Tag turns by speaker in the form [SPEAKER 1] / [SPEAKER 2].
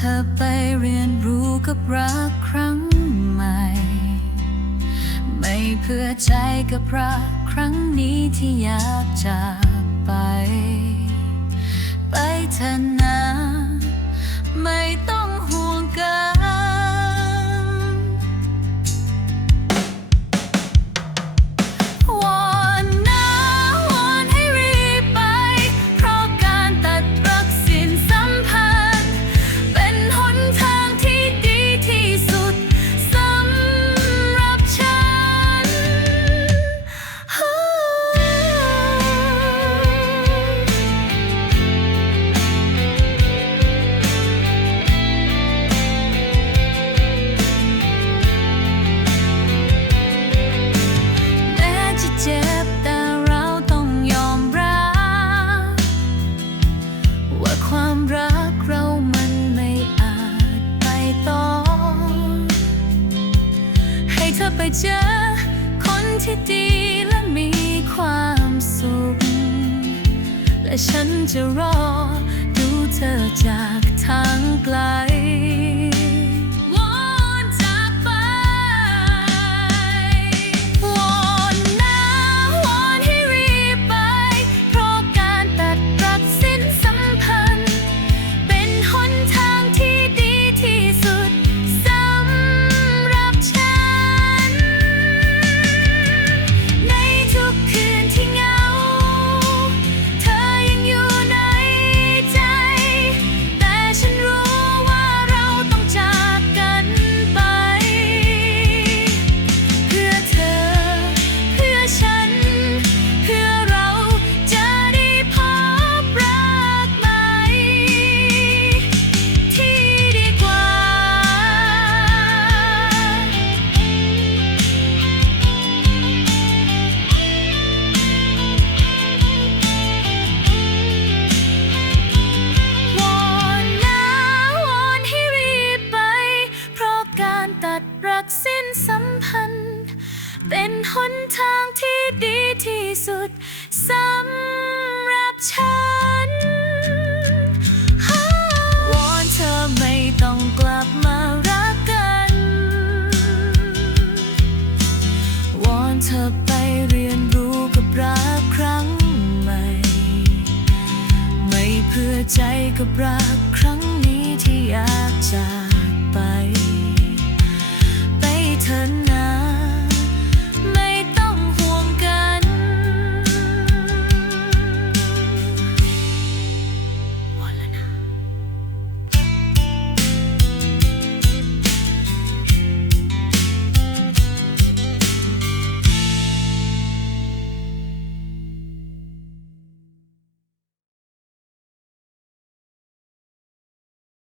[SPEAKER 1] เธอไปเรียนรู้กับรักครั้งใหม่ ไม่เพื่อใจกับรักครั้งนี้ที่อยากจากไป ไปเธอนะ to wrong. ตัดรักสิ้นสัมพันธ์ เป็นหนทางที่ดีที่สุดสำหรับฉันวอนเธอไม่ต้องกลับมารักกันวอนเธอไปเรียนรู้กับรักครั้งใหม่ ไม่เพื่อใจกับรักครั้งนี้ที่อยากจาก